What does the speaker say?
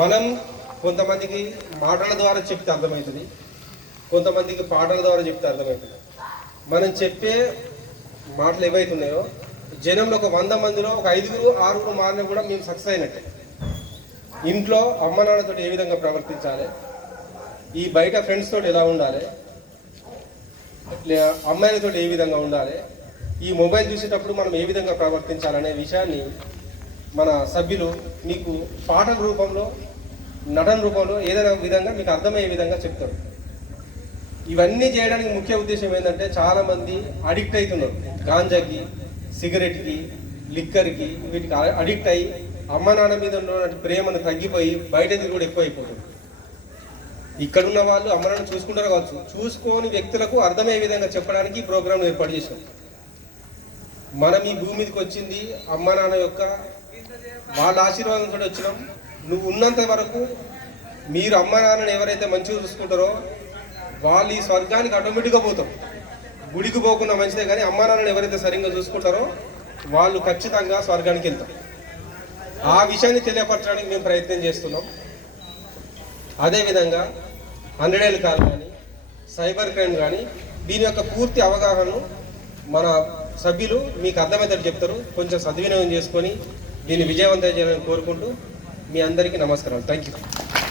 మనం కొంతమందికి మాటల ద్వారా చెప్తే అర్థమవుతుంది, కొంతమందికి పాటల ద్వారా చెప్తే అర్థమవుతుంది. మనం చెప్పే మాటలు ఏవైతున్నాయో జనంలో ఒక 100 మందిలో ఒక 5-6 మారినా కూడా మేము సక్సెస్ అయినట్టే. ఇంట్లో అమ్మ నాన్నతో ఏ విధంగా ప్రవర్తించాలి, ఈ బయట ఫ్రెండ్స్ తోటి ఎలా ఉండాలి, అమ్మాయిలతో ఏ విధంగా ఉండాలి, ఈ మొబైల్ చూసేటప్పుడు మనం ఏ విధంగా ప్రవర్తించాలనే విషయాన్ని మన సభ్యులు మీకు పాటల రూపంలో, నటన రూపంలో ఏదైనా విధంగా మీకు అర్థమయ్యే విధంగా చెప్తారు. ఇవన్నీ చేయడానికి ముఖ్య ఉద్దేశం ఏంటంటే చాలామంది అడిక్ట్ అవుతున్నారు. గాంజాకి, సిగరెట్కి, లిక్కర్కి, వీటికి అడిక్ట్ అయ్యి అమ్మ నాన్న మీద ఉన్న ప్రేమను తగ్గిపోయి బయట కూడా ఎక్కువ అయిపోతుంది. ఇక్కడున్న వాళ్ళు అమ్మ నాన్న చూసుకుంటారు కావచ్చు, చూసుకొని వ్యక్తులకు అర్థమయ్యే విధంగా చెప్పడానికి ఈ ప్రోగ్రాం ఏర్పాటు చేశాం. మనం ఈ భూమి మీదకి వచ్చింది అమ్మ నాన్న యొక్క వాళ్ళ ఆశీర్వాదంతో వచ్చినాం. నువ్వు ఉన్నంత వరకు మీరు అమ్మ నాన్నని ఎవరైతే మంచిగా చూసుకుంటారో వాళ్ళు ఈ స్వర్గానికి ఆటోమేటిక్గా పోతాం. గుడికి పోకుండా మంచిదే, కానీ అమ్మ నాన్నని ఎవరైతే సరిగ్గా చూసుకుంటారో వాళ్ళు ఖచ్చితంగా స్వర్గానికి వెళ్తారు. ఆ విషయాన్ని తెలియపరచడానికి మేము ప్రయత్నం చేస్తున్నాం. అదేవిధంగా 100 ఏళ్ళ కాలం కానీ, సైబర్ క్రైమ్ కానీ, దీని యొక్క పూర్తి అవగాహనను మన సభ్యులు మీకు అర్థమయ్యేటట్టు చెప్తారు. కొంచెం సద్వినియోగం చేసుకొని దీన్ని విజయవంతం చేయాలని కోరుకుంటూ మీ అందరికీ నమస్కారాలు. Thank you.